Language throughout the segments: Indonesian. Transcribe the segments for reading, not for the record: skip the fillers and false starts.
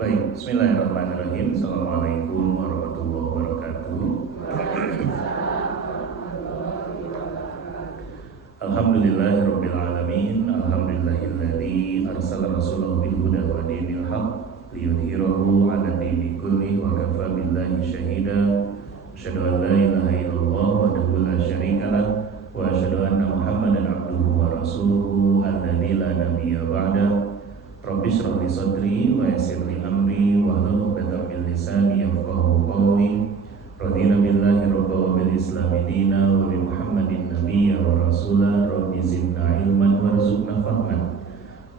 Baik, bismillahirrahmanirrahim. Assalamualaikum warahmatullahi wabarakatuh. Alhamdulillahirabbil alamin. Alhamdulillahilladzi arsala rasulahu bil huda wa dinil haqq liyudhhirahu 'ala dini kulli wa kafa billahi syahida. Asyhadu an la ilaha illallah wahdahu la syarika lah wa asyhadu anna Muhammadan abduhu wa rasuluhu alladzi la nabiyya ba'da. Rabbi shrah li sadri wa yassir li amri wahlul 'uqdatam min lisani yafqahu qawli. Radina billahi rabba wa bil islami dina wa bi Muhammadin nabiyya wa rasula. Rabbi zidna ilman warzuqna fahman.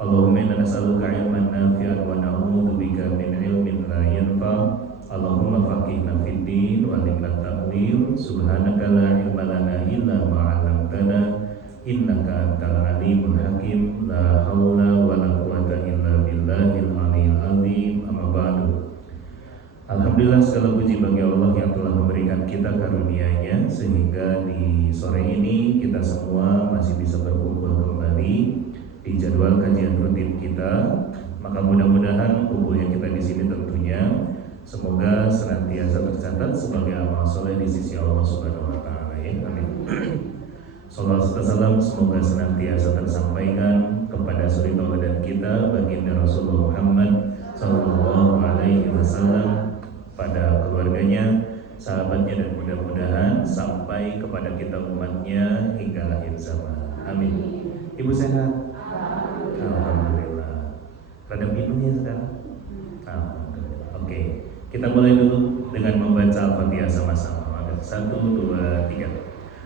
Allahumma inna nas'aluka ilman nafi'an wa na'udzubika min ilmin la yanfa'. Allahumma faqihna fid din wa 'allimna ta'wil. Subhanaka la ilma lana illa ma 'allamtana innaka antal alimul hakim. La haula wa la quwwata illa billahil aliyil azim. Amma ba'du. Alhamdulillah, segala puji bagi Allah yang telah memberikan kita karunia-Nya sehingga di sore ini kita semua masih bisa berkumpul kembali di jadwal kajian rutin kita. Maka mudah-mudahan kumpulnya kita di sini tentunya semoga senantiasa tercatat sebagai amal soleh di sisi Allah Subhanahu wa taala, ya. Amin. Salawat serta salam semoga senantiasa tersampaikan kepada suri tauladan kita baginda Rasulullah Muhammad sallallahu alaihi wasallam, pada keluarganya, sahabatnya, dan mudah-mudahan sampai kepada kita umatnya hingga akhir zaman. Amin. Ibu sehat? Alhamdulillah. Rada minum ya sekarang? Alhamdulillah. Oke, kita mulai dulu dengan membaca Al-Fatihah sama-sama. 1, 2, 3.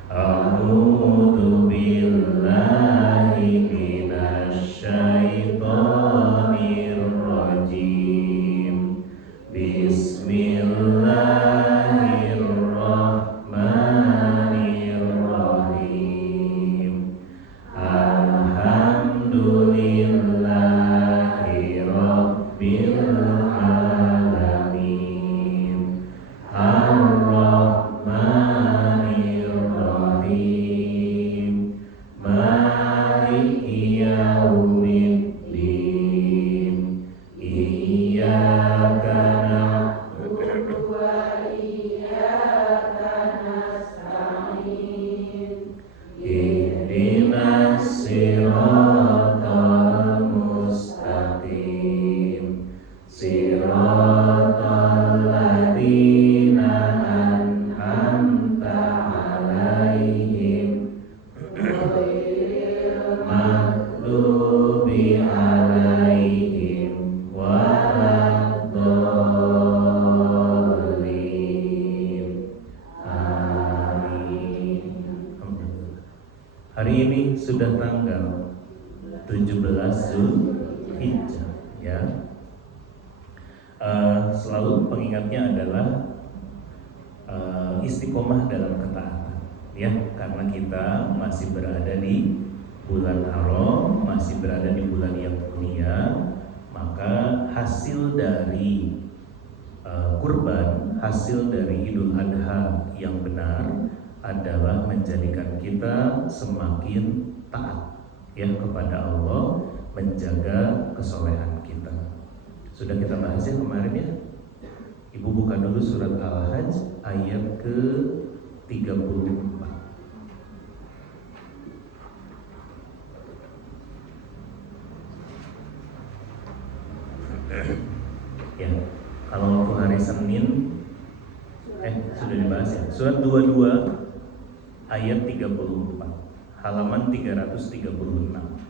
A'udzu billahi minasyaitonir rajim. Bismillahirrahmanirrahim. Alhamdulillahi rabbil alamin. Ar-Rahmanir-Rahim. Maliki yaumiddin. Iyyaka na'budu wa iyyaka nasta'in. Ihdinas siratal mustaqim. Siratal ladzina an'amta 'alaihim ghairil maghdubi 'alaihim waladdallin. Amin. Hari ini sudah tanggal 17 Zulhijjah, ya. Selalu pengingatnya adalah istiqomah dalam ketaatan, ya, karena kita masih berada di bulan haram, masih berada di bulan yang mulia. Maka hasil dari kurban, hasil dari Idul Adha yang benar adalah menjadikan kita semakin taat, ya, kepada Allah, menjaga kesolehan kita. Sudah kita bahas ya kemarin, ya. Ibu buka dulu surat Al-Hajj ayat ke-34. Ya, kalau waktu hari Senin sudah dibahas ya. Surat 22 ayat 34, halaman 336.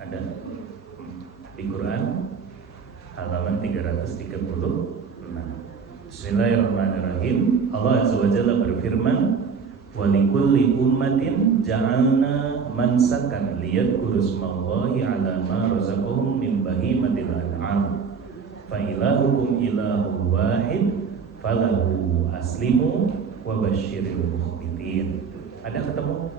Ada di Quran halaman 336. Bismillahirrahmanirrahim. Allah Azza wa Jalla berfirman, wa likulli ummatin ja'alna mansakan liyadhkuru ismallahi 'ala ma razaqahum min bahimatil an'am fa ilahukum ilahu wahid falahu aslimu wa basyiril mukhbitin. Ada ketemu?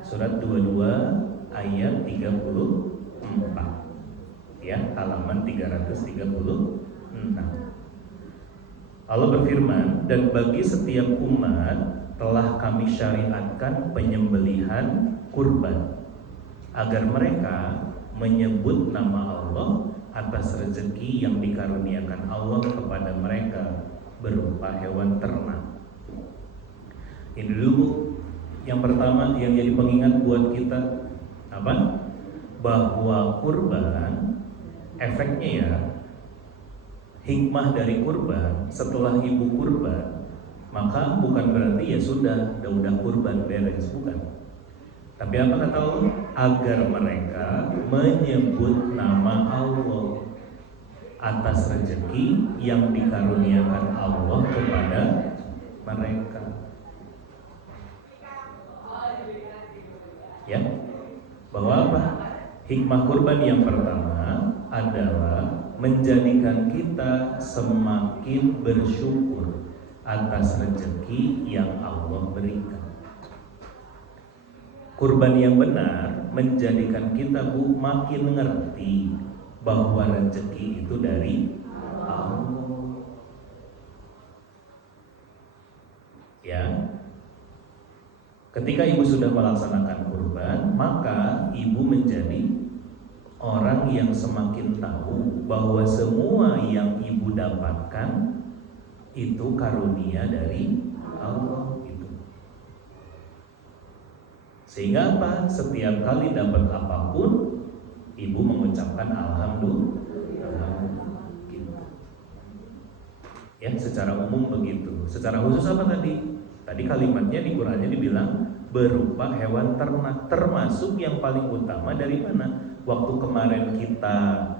Surat 22 ayat 34, ya, halaman 336. Allah berfirman, dan bagi setiap umat telah kami syariatkan penyembelihan kurban, agar mereka menyebut nama Allah atas rezeki yang dikaruniakan Allah kepada mereka berupa hewan ternak. Ini dulu yang pertama yang jadi pengingat buat kita apa? Bahwa kurban efeknya ya, hikmah dari kurban setelah ibu kurban, maka bukan berarti ya sudah kurban beres, bukan. Tapi apa kata Allah? Agar mereka menyebut nama Allah atas rezeki yang dikaruniakan Allah kepada mereka. Ya, bahwa apa? Hikmah kurban yang pertama adalah menjadikan kita semakin bersyukur atas rezeki yang Allah berikan. Kurban yang benar menjadikan kita makin ngerti bahwa rezeki itu dari Allah. Ya, ketika ibu sudah melaksanakan kurban, maka ibu menjadi orang yang semakin tahu bahwa semua yang ibu dapatkan itu karunia dari Allah. Sehingga apa? Setiap kali dapat apapun, ibu mengucapkan alhamdulillah. Gitu. Ya, secara umum begitu. Secara khusus apa tadi? Tadi kalimatnya di Qurannya dibilang berupa hewan ternak, termasuk yang paling utama dari mana? Waktu kemarin kita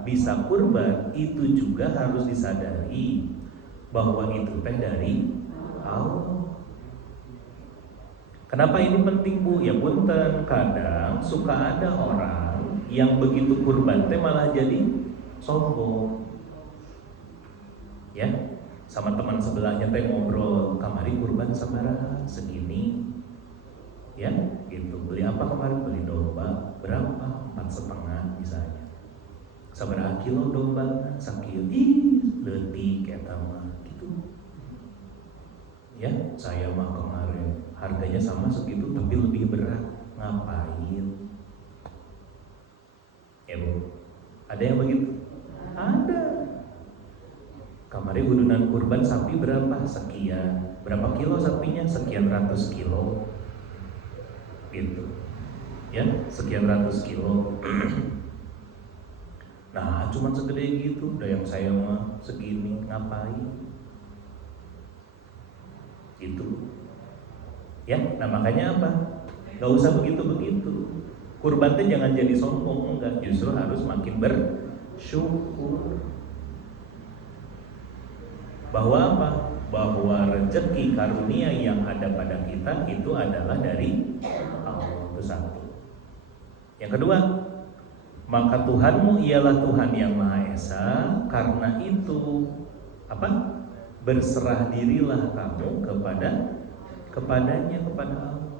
bisa kurban, itu juga harus disadari bahwa itu teh dari Allah. Kenapa ini penting, Bu? Ya punten, kadang suka ada orang yang begitu kurban teh malah jadi sombong. Ya, sama teman sebelahnya teh ngobrol, kamari kurban sabaraha segini. Ya, gitu. Beli apa kemarin? Beli domba. Berapa? 4,5 misalnya. Sabaraha kilo domba? Sakieu. Ih, leutik eta mah gitu. Ya, saya mah kemarin harganya sama segitu tapi lebih berat. Ngapain? Ya Bu, ada yang begitu? Ada. Kemarin udunan kurban sapi berapa? Sekian. Berapa kilo sapinya? Sekian ratus kilo. Gitu. Ya, sekian ratus kilo. Nah, cuman segede gitu. Udah yang saya mah segini, ngapain? Gitu. Ya, nah makanya apa? Gak usah begitu-begitu. Kurban teh jangan jadi sombong, enggak. Justru harus makin bersyukur. Bahwa apa? Bahwa rezeki karunia yang ada pada kita itu adalah dari Allah. Itu satu. Yang kedua, maka Tuhanmu ialah Tuhan yang Maha Esa. Karena itu apa? Berserah dirilah kamu kepadanya, kepada Allah.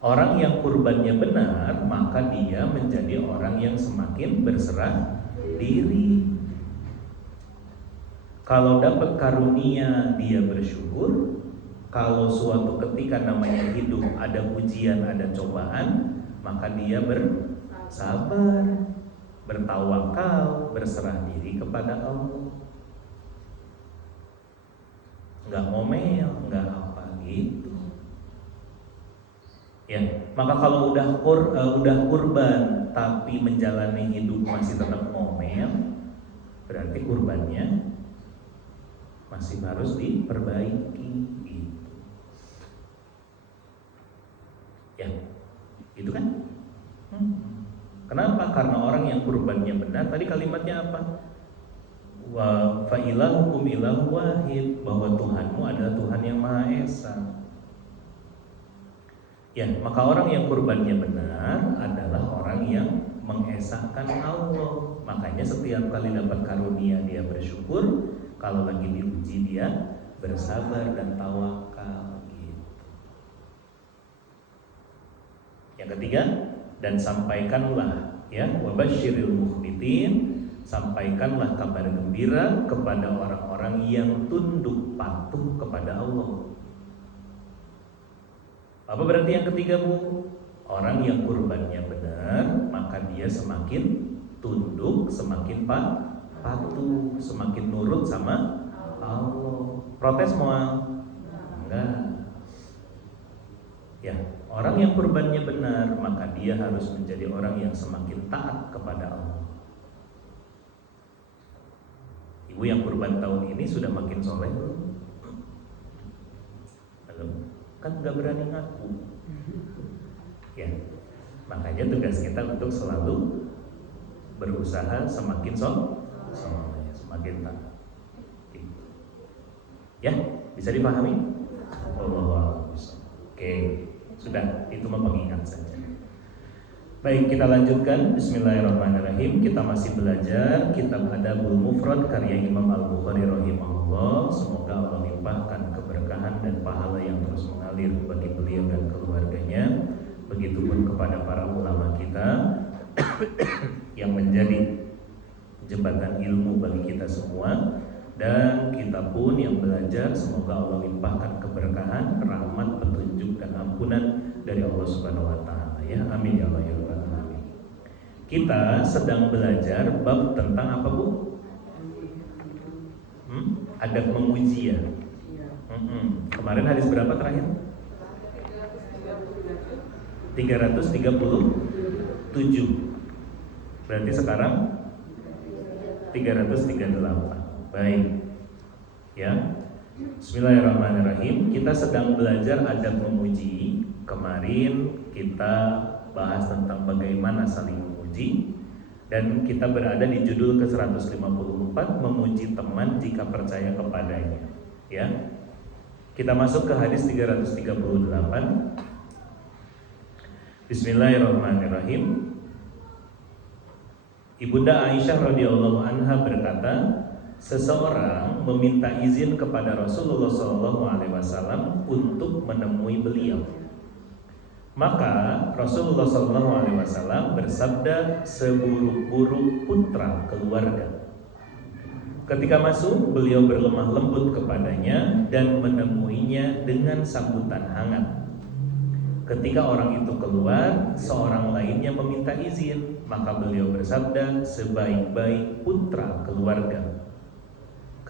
Orang yang kurbannya benar, maka dia menjadi orang yang semakin berserah diri. Kalau dapat karunia dia bersyukur. Kalau suatu ketika namanya hidup ada ujian, ada cobaan, maka dia bersabar, bertawakal, berserah diri kepada Allah. Nggak ngomel, nggak apa gitu. Ya, maka kalau udah kurban tapi menjalani hidup masih tetap ngomel, berarti kurbannya masih harus diperbaiki gitu. Ya, itu kan? Kenapa? Karena orang yang kurbannya benar. Tadi kalimatnya apa? Wa fa'ilahukum ilahu wahid, bahwa Tuhanmu adalah Tuhan yang Maha Esa. Ya, maka orang yang kurbannya benar adalah orang yang mengesahkan Allah. Makanya setiap kali dapat karunia dia bersyukur, kalau lagi diuji dia bersabar dan tawakal gitu. Yang ketiga, dan sampaikanlah ya wabasyiril mukhbitin, sampaikanlah kabar gembira kepada orang-orang yang tunduk patuh kepada Allah. Apa berarti yang ketiga, Bu? Orang yang kurbannya benar, maka dia semakin tunduk, semakin patuh, semakin nurut sama Allah. Protes mau? Enggak. Ya, orang yang kurbannya benar, maka dia harus menjadi orang yang semakin taat kepada Allah. Ibu yang kurban tahun ini sudah makin soleh belum? Belum. Kan nggak berani ngaku. Ya, makanya tugas kita untuk selalu berusaha semakin soleh, semakin taat. Ya, bisa dipahami? Allahu. Oke, sudah, itu mah pengingat saja. Baik, kita lanjutkan. Bismillahirrahmanirrahim. Kita masih belajar kitab Adabul Mufrad karya Imam Al-Bukhari rahimahullah. Semoga Allah limpahkan keberkahan dan pahala yang terus mengalir bagi beliau dan keluarganya. Begitupun kepada para ulama kita yang menjadi jembatan ilmu bagi kita semua. Dan kita pun yang belajar, semoga Allah limpahkan keberkahan, rahmat, petunjuk dan ampunan dari Allah Subhanahu wa taala. Ya, amin ya Allah ya Rabbal alamin. Kita sedang belajar bab tentang apa, Bu? Adab memuji ya. Kemarin hadis berapa terakhir? 337. Berarti sekarang 338. Baik. Ya. Bismillahirrahmanirrahim. Kita sedang belajar adab memuji. Kemarin kita bahas tentang bagaimana saling memuji, dan kita berada di judul ke-154, memuji teman jika percaya kepadanya. Ya. Kita masuk ke hadis 338. Bismillahirrahmanirrahim. Ibunda Aisyah radhiyallahu anha berkata, seseorang meminta izin kepada Rasulullah SAW untuk menemui beliau. Maka Rasulullah SAW bersabda seburuk-buruk putra keluarga. Ketika masuk, beliau berlemah lembut kepadanya dan menemuinya dengan sambutan hangat. Ketika orang itu keluar, seorang lainnya meminta izin, maka beliau bersabda sebaik-baik putra keluarga.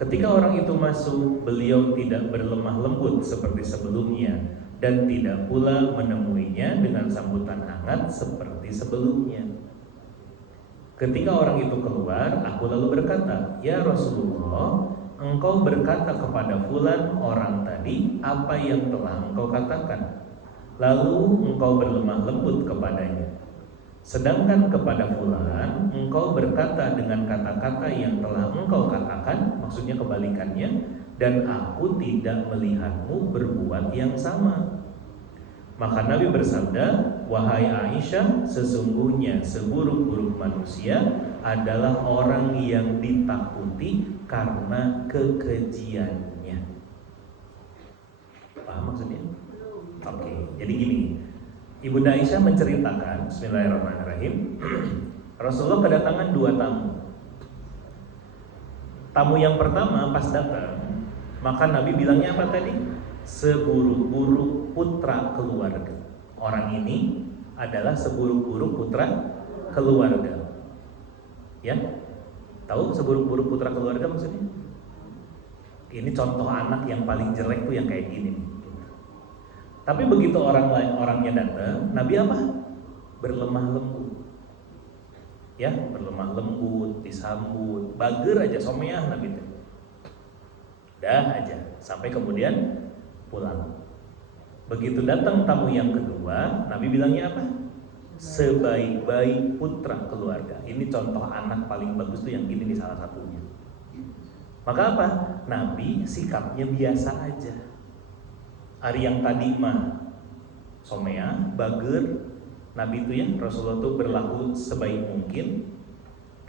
Ketika orang itu masuk, beliau tidak berlemah lembut seperti sebelumnya dan tidak pula menemuinya dengan sambutan hangat seperti sebelumnya. Ketika orang itu keluar, aku lalu berkata, "Ya Rasulullah, engkau berkata kepada fulan orang tadi apa yang telah engkau katakan, lalu engkau berlemah lembut kepadanya. Sedangkan kepada fulan engkau berkata dengan kata-kata yang telah engkau katakan," maksudnya kebalikannya, "dan aku tidak melihatmu berbuat yang sama." Maka Nabi bersabda, "Wahai Aisyah, sesungguhnya seburuk-buruk manusia adalah orang yang ditakuti karena kekejiannya." Paham maksudnya? Oke, jadi gini, Ibunda Aisyah menceritakan, bismillahirrahmanirrahim, Rasulullah kedatangan 2 tamu. Tamu yang pertama pas datang, maka Nabi bilangnya apa tadi? Seburuk-buruk putra keluarga. Orang ini adalah seburuk-buruk putra keluarga. Ya? Tahu seburuk-buruk putra keluarga maksudnya? Ini contoh anak yang paling jelek tuh yang kayak gini. Tapi begitu orangnya datang, Nabi apa? Berlemah lembut. Ya, berlemah lembut, disambut, bager aja, someah Nabi itu. Dah aja, sampai kemudian pulang. Begitu datang tamu yang kedua, Nabi bilangnya apa? Sebaik-baik putra keluarga. Ini contoh anak paling bagus tuh yang gini nih salah satunya. Maka apa? Nabi sikapnya biasa aja. Hari yang tadi mah somea, bager, Nabi itu ya, Rasulullah itu berlaku sebaik mungkin.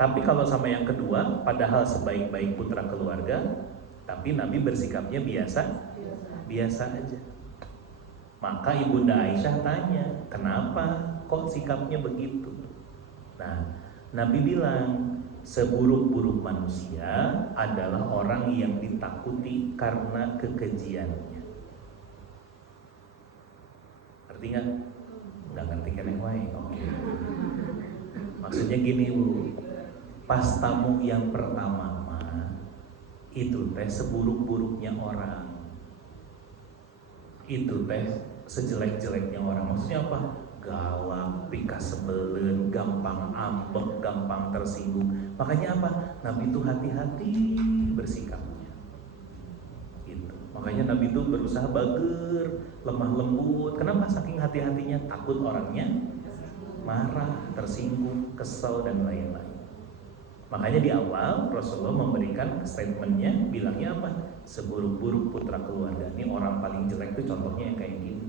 Tapi kalau sama yang kedua, padahal sebaik-baik putra keluarga, tapi Nabi bersikapnya biasa aja. Maka Ibunda Aisyah tanya, kenapa kok sikapnya begitu? Nah, Nabi bilang, seburuk-buruk manusia adalah orang yang ditakuti karena kekejiannya. Ngerti nggak? Nggak ngerti kan yang lain? Oke. Maksudnya gini Bu, pas tamu yang pertama mah itu teh seburuk-buruknya orang, itu teh sejelek-jeleknya orang. Maksudnya apa? Galak, pikas sebelen, gampang ambek, gampang tersinggung. Makanya apa? Nabi itu hati-hati bersikapnya. Gitu. Makanya Nabi itu berusaha bager, lemah lembut. Kenapa? Saking hati-hatinya, takut orangnya marah, tersinggung, kesel dan lain-lain. Makanya di awal Rasulullah memberikan statementnya, bilangnya apa? Seburuk-buruk putra keluarga. Ini orang paling jelek itu contohnya yang kayak gini.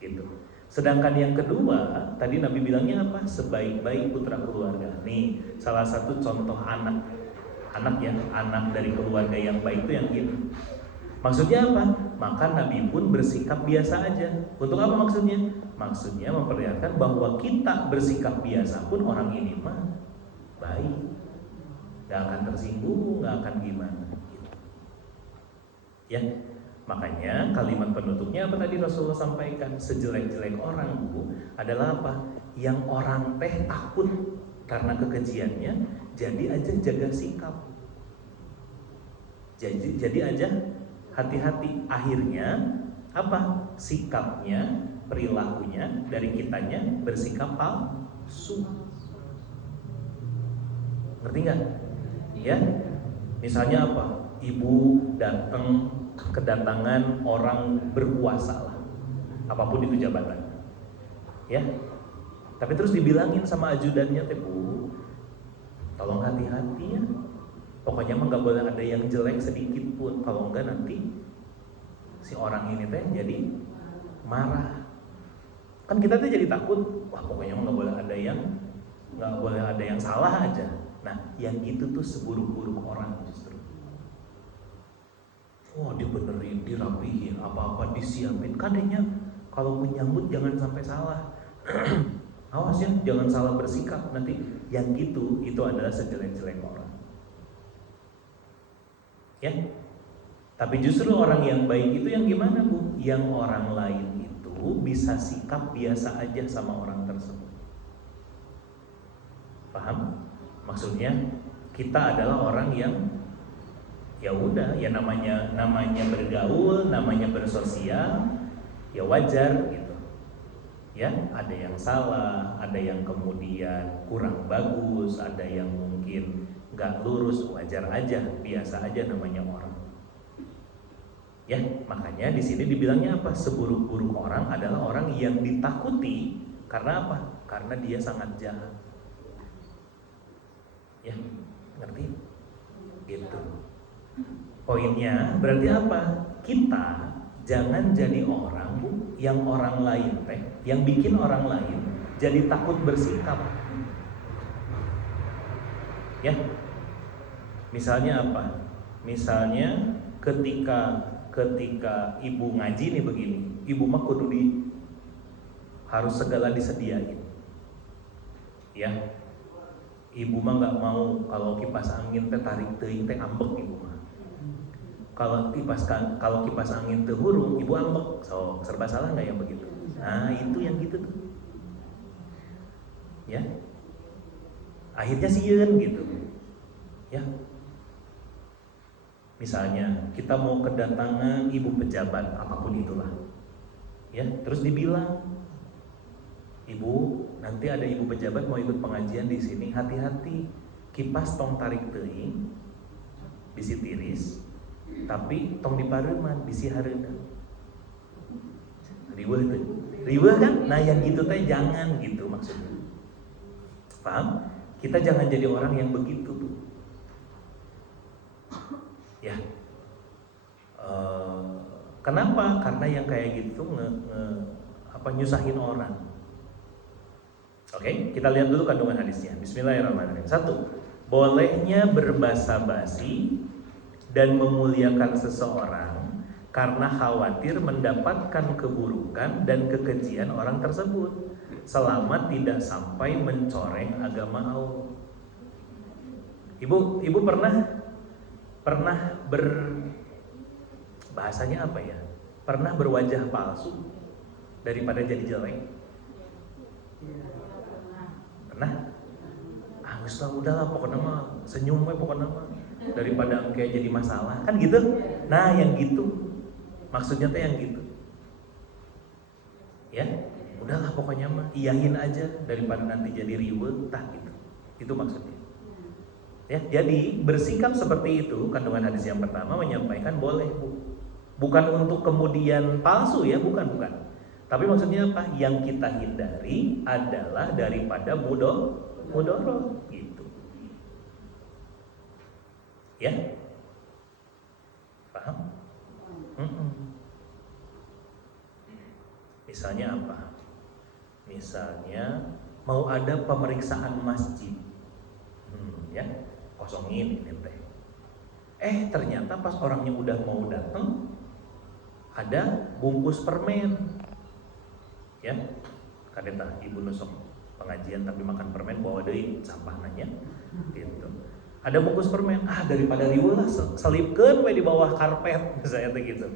Gitu. Sedangkan yang kedua, tadi Nabi bilangnya apa? Sebaik-baik putra keluarga. Nih, salah satu contoh anak ya, anak dari keluarga yang baik itu yang gini. Maksudnya apa? Maka Nabi pun bersikap biasa aja. Untuk apa maksudnya? Maksudnya memperlihatkan bahwa kita bersikap biasa pun orang ini mah baik, gak akan tersinggung, gak akan gimana gitu. Ya, makanya kalimat penutupnya apa tadi Rasulullah sampaikan? Sejelek-jelek orang Bu adalah apa? Yang orang teh takut karena kekejiannya, jadi aja jaga sikap. Jadi aja hati-hati. Akhirnya apa? Sikapnya, perilakunya dari kitanya bersikap palsu. Ngerti nggak? Ya, misalnya apa? Ibu kedatangan orang berkuasa lah, apapun itu jabatan, ya. Tapi terus dibilangin sama ajudannya, Bu, tolong hati-hati ya. Pokoknya mah nggak boleh ada yang jelek sedikit pun, kalau enggak nanti si orang ini teh jadi marah. Kan kita tuh jadi takut, wah pokoknya mah nggak boleh ada yang salah aja. Nah, yang gitu tuh seburuk-buruk orang justru. Oh, dibenerin, dirapihin, apa-apa disiapin. Kadangnya kalau menyambut jangan sampai salah. Awas ya, jangan salah bersikap. Nanti yang gitu, itu adalah sejelek-jelek orang. Ya. Tapi justru orang yang baik itu yang gimana Bu? Yang orang lain itu bisa sikap biasa aja sama orang tersebut. Paham? Maksudnya kita adalah orang yang ya udah, ya namanya bergaul, namanya bersosial, ya wajar gitu. Ya, ada yang salah, ada yang kemudian kurang bagus, ada yang mungkin nggak lurus, wajar aja, biasa aja namanya orang. Ya, makanya di sini dibilangnya apa? Seburuk-buruk orang adalah orang yang ditakuti karena apa? Karena dia sangat jahat. Ya, ngerti? Gitu. Poinnya berarti apa? Kita jangan jadi orang Bu, yang orang lain teh, yang bikin orang lain jadi takut bersikap. Ya. Misalnya apa? Misalnya ketika ibu ngaji nih begini, ibu mah kudu harus segala disediain. Ya. Ibu mah nggak mau kalau kipas angin teh tarik teuing teh ambek ibu mah. Kalau kipas angin teu hurung ibu ambek. So, serba salah nggak yang begitu? Nah, itu yang gitu tuh. Ya. Akhirnya sieun gitu. Ya. Misalnya kita mau kedatangan ibu pejabat apapun itulah. Ya, terus dibilang, "Ibu, nanti ada ibu pejabat mau ikut pengajian di sini, hati-hati. Kipas tong tarik teuing, bisi tiris, tapi tong dipareuman, bisi hareuna." Riweuh kan? Nah, yang gitu teh jangan gitu maksudnya. Paham? Kita jangan jadi orang yang begitu, Bu. Ya. Kenapa? Karena yang kayak gitu nyusahin orang. Oke, kita lihat dulu kandungan hadisnya. Bismillahirrahmanirrahim. 1. Bolehnya berbasa-basi dan memuliakan seseorang karena khawatir mendapatkan keburukan dan kekejian orang tersebut, selama tidak sampai mencoreng agama Allah. Ibu pernah bahasanya apa ya? Pernah berwajah palsu? daripada jadi jelek? Pernah? Ustaz udahlah pokoknya mah senyum we pokoknya mah daripada kayak jadi masalah kan gitu. Nah yang gitu maksudnya teh yang gitu ya, udahlah pokoknya mah iyahin aja daripada nanti jadi riweuh tah gitu. Itu maksudnya. Ya, jadi bersikap seperti itu kandungan hadis yang pertama menyampaikan boleh bukan untuk kemudian palsu ya, bukan. Tapi maksudnya apa? Yang kita hindari adalah daripada mudorot gitu. Ya? Paham? Misalnya apa? Misalnya mau ada pemeriksaan masjid, ya kosongin ini teh. Ternyata pas orangnya udah mau datang ada bungkus permen, ya. Kadeta ibu nusok pengajian tapi makan permen bawa deui sampah nanya, gitu. Ada bungkus permen, daripada riweuh lah selipkeun we di bawah karpet misalnya teh gitu.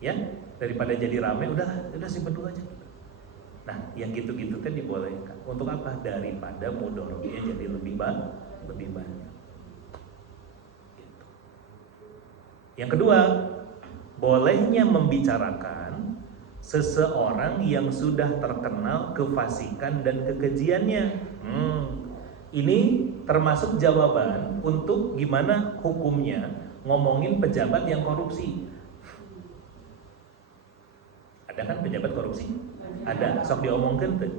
Ya, daripada jadi rame udah simpen dulu aja. Nah, yang gitu-gitu teh dibolehkan. Untuk apa? Daripada mudorotnya jadi lebih banyak. Gitu. Yang kedua, bolehnya membicarakan seseorang yang sudah terkenal kefasikan dan kekejiannya. Ini termasuk jawaban untuk gimana hukumnya ngomongin pejabat yang korupsi. Ada kan pejabat korupsi? Ada, sok diomongkan tuh.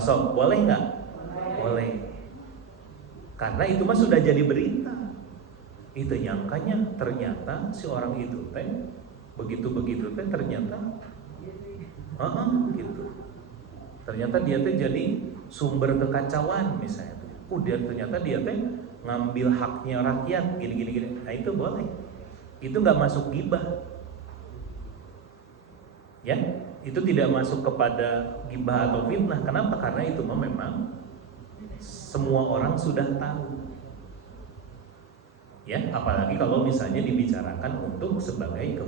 Sok, boleh nggak? Boleh. Karena itu mah sudah jadi berita. Itu nyangkanya ternyata si orang itu teh begitu teh ternyata gitu. Ternyata dia teh jadi sumber kekacauan misalnya. Ternyata dia teh ngambil haknya rakyat gini. Nah itu boleh. Itu nggak masuk ghibah. Ya, itu tidak masuk kepada ghibah atau fitnah. Kenapa? Karena itu memang semua orang sudah tahu. Ya, apalagi kalau misalnya dibicarakan untuk sebagai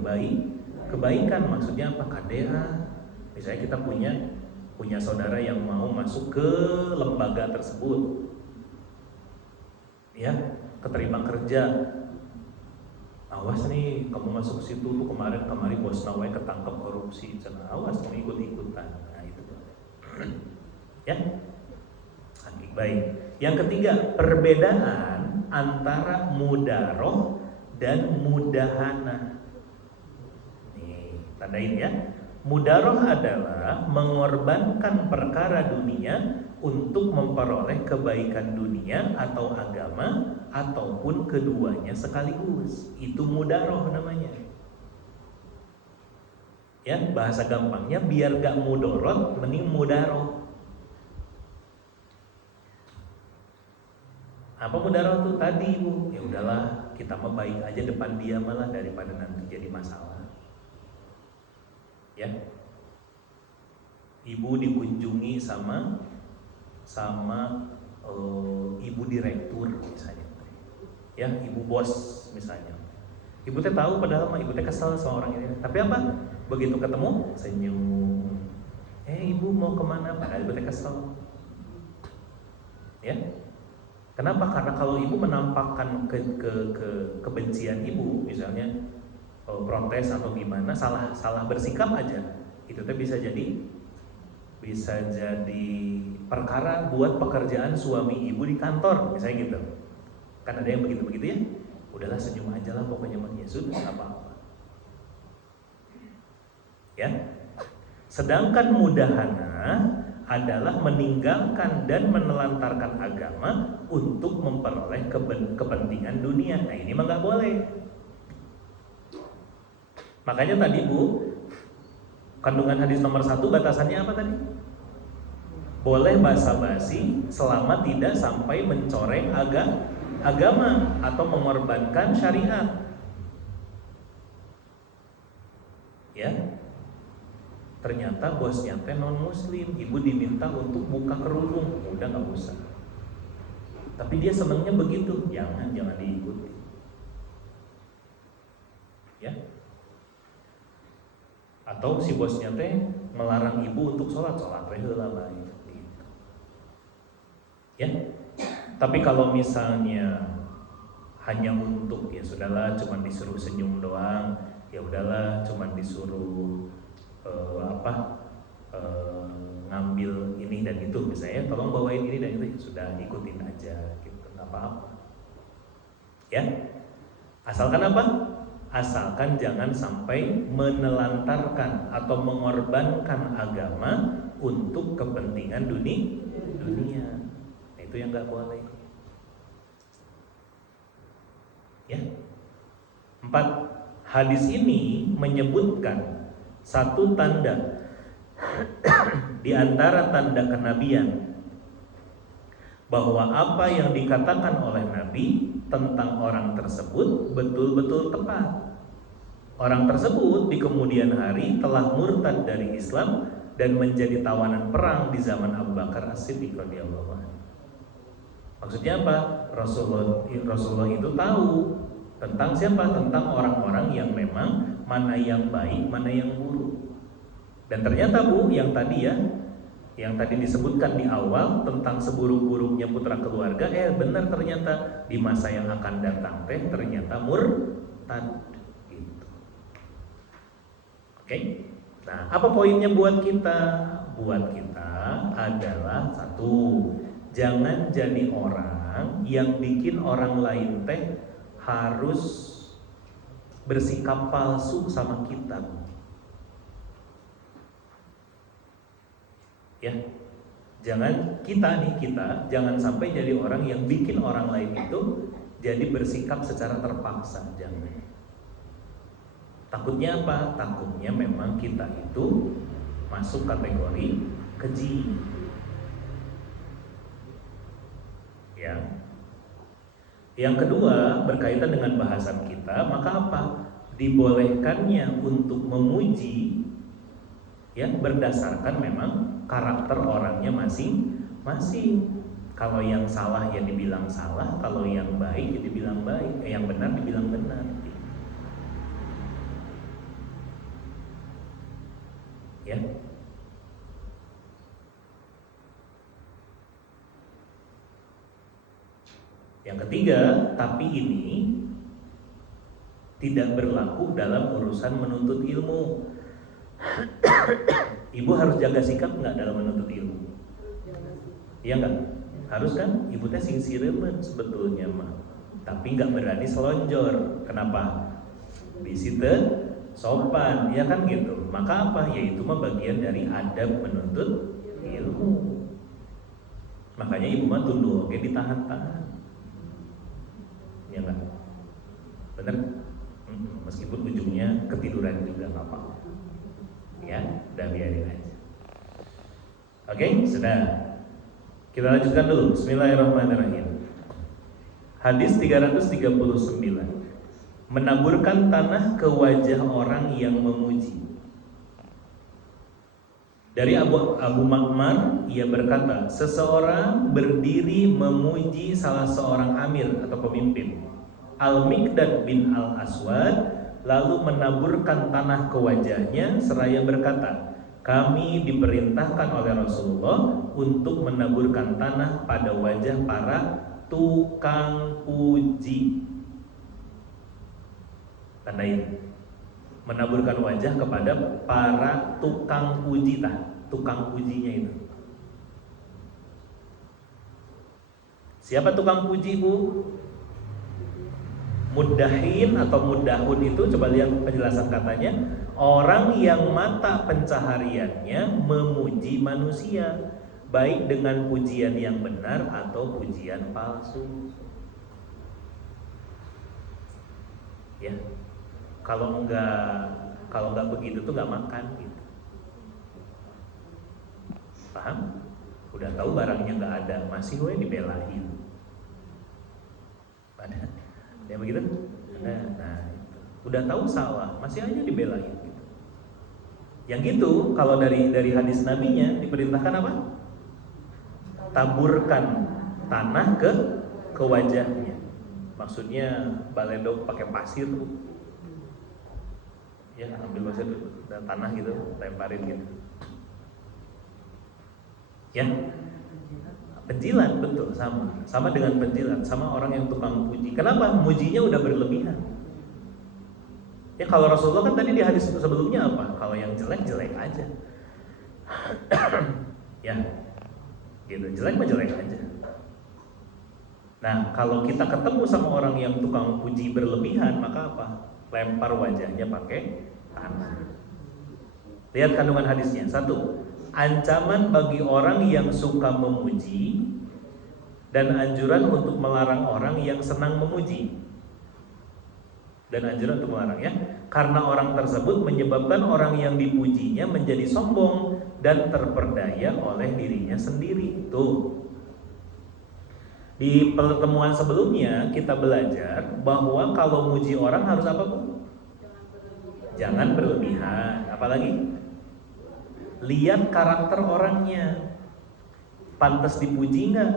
kebaikan. Maksudnya apa? KDA. Misalnya kita punya saudara yang mau masuk ke lembaga tersebut. Ya, keterima kerja. Awas nih, kamu masuk situ tuh kemarin bos nawai ketangkep korupsi, cina awas kamu ikut-ikutan. Nah itu ya. Baik. Yang ketiga, perbedaan antara mudaroh dan mudahana. Nih, tandain ya. Mudaroh adalah mengorbankan perkara dunia untuk memperoleh kebaikan dunia atau agama ataupun keduanya sekaligus. Itu mudaroh namanya. Ya, bahasa gampangnya biar gak mudorot mending mudaroh. Apa mudaroh tuh tadi Bu? Ya udahlah, kita mah baik aja depan dia malah daripada nanti jadi masalah. Ya. Ibu dikunjungi sama ibu direktur misalnya. Ya, ibu bos misalnya. Ibu teh tahu padahal mah ibu teh kesal sama orang ini. Tapi apa? Begitu ketemu senyum. Ibu mau kemana? Padahal ibu teh kesal. Ya. Kenapa? Karena kalau ibu menampakkan kebencian ibu, misalnya protes atau gimana, salah bersikap aja, itu teh bisa jadi perkara buat pekerjaan suami ibu di kantor, misalnya gitu. Kan ada yang begitu ya. Udahlah senyum aja lah pokoknya mah, ya sudah apa-apa. Ya. Sedangkan mudahana adalah meninggalkan dan menelantarkan agama untuk memperoleh kepentingan dunia. Nah ini mah nggak boleh. Makanya tadi Bu, kandungan hadis nomor 1 batasannya apa tadi? Boleh basa-basi selama tidak sampai mencoreng agama atau mengorbankan syariat. Ya. Ternyata bosnya teh non muslim, ibu diminta untuk buka kerudung, udah nggak usah. Tapi dia senangnya begitu, jangan diikuti. Ya. Atau si bosnya teh melarang ibu untuk sholat teh heula bae. Ya. Tapi kalau misalnya hanya untuk ya sudahlah, cuma disuruh senyum doang, ya udahlah, cuma disuruh ngambil ini dan itu, misalnya tolong bawain ini dan itu, ya sudah ikutin aja gitu, nggak apa-apa. Ya, asalkan apa? Asalkan jangan sampai menelantarkan atau mengorbankan agama untuk kepentingan dunia. Itu yang nggak boleh. Ya. 4. Hadis ini menyebutkan satu tanda di antara tanda kenabian, bahwa apa yang dikatakan oleh Nabi tentang orang tersebut betul-betul tepat. Orang tersebut di kemudian hari telah murtad dari Islam dan menjadi tawanan perang di zaman Abu Bakar As-Siddiq radhiyallahu anhu. Maksudnya apa? Rasulullah itu tahu tentang siapa? Tentang orang-orang yang memang mana yang baik, mana yang buruk. Dan ternyata yang tadi disebutkan di awal tentang seburuk-buruknya putra keluarga, benar ternyata di masa yang akan datang ternyata murtad gitu. Oke? Nah, apa poinnya buat kita? Buat kita adalah satu, jangan jadi orang yang bikin orang lain harus bersikap palsu sama kita. Ya, jangan kita jangan sampai jadi orang yang bikin orang lain itu jadi bersikap secara terpaksa. Jangan. Takutnya apa? Takutnya memang kita itu masuk kategori keji. Ya. Yang kedua, berkaitan dengan bahasan kita, maka apa? Dibolehkannya untuk memuji ya berdasarkan memang karakter orangnya masing-masing. Kalau yang salah ya dibilang salah, kalau yang baik ya dibilang baik, yang benar dibilang benar. Ya. Yang ketiga, tapi ini tidak berlaku dalam urusan menuntut ilmu. Ibu harus jaga sikap nggak dalam menuntut ilmu? Iya nggak? Harus kan? Ibu teh sing siremen sebetulnya mah, tapi nggak berani selonjor. Kenapa? Bisite sopan, ya kan gitu. Maka apa? Ya itu mah bagian dari adab menuntut ilmu. Makanya ibu mah tunduk, oke, ditahan-tahan. Ya nggak? Bener? Meskipun ujungnya ketiduran juga nggak apa-apa. Ya, udah biarin aja. Oke, sudah. Kita lanjutkan dulu. Bismillahirrahmanirrahim. Hadis 339. Menaburkan tanah ke wajah orang yang memuji. Dari Abu Ma'mar, ia berkata, seseorang berdiri memuji salah seorang amir atau pemimpin, Al-Miqdad bin Al-Aswad, lalu menaburkan tanah ke wajahnya seraya berkata, kami diperintahkan oleh Rasulullah untuk menaburkan tanah pada wajah para tukang puji. Tandain, menaburkan wajah kepada para tukang puji, tukang pujinya itu. Siapa tukang puji, Bu? Muddahin atau muddahun itu, coba lihat penjelasan katanya, orang yang mata pencahariannya memuji manusia, baik dengan pujian yang benar atau pujian palsu. Ya, kalau nggak begitu tuh nggak makan gitu. Paham? Udah tahu barangnya nggak ada, masih dibelain. Ada ya begitu? Nah, udah tahu salah, masih aja dibelain gitu. Yang gitu, kalau dari hadis nabinya diperintahkan apa? Taburkan tanah ke wajahnya. Maksudnya baledog pakai pasir, Bu. Ya, ambil pasir dan tanah gitu, lemparin gitu. Ya, penjilat betul sama dengan penjilat, sama orang yang tukang puji. Kenapa? Mujinya udah berlebihan. Ya kalau Rasulullah kan tadi di hadis sebelumnya apa? Kalau yang jelek jelek aja. Ya, gitu, jelek mah jelek aja. Nah, kalau kita ketemu sama orang yang tukang puji berlebihan, maka apa? Lempar wajahnya pakai tanah. Lihat kandungan hadisnya. 1. Ancaman bagi orang yang suka memuji dan anjuran untuk melarang orang yang senang memuji. Dan anjuran untuk melarang, ya. Karena orang tersebut menyebabkan orang yang dipujinya menjadi sombong dan terperdaya oleh dirinya sendiri. Tuh. Di pertemuan sebelumnya kita belajar bahwa kalau muji orang harus apa, Bu? Jangan berlebihan. Apalagi lihat karakter orangnya, pantas dipuji nggak?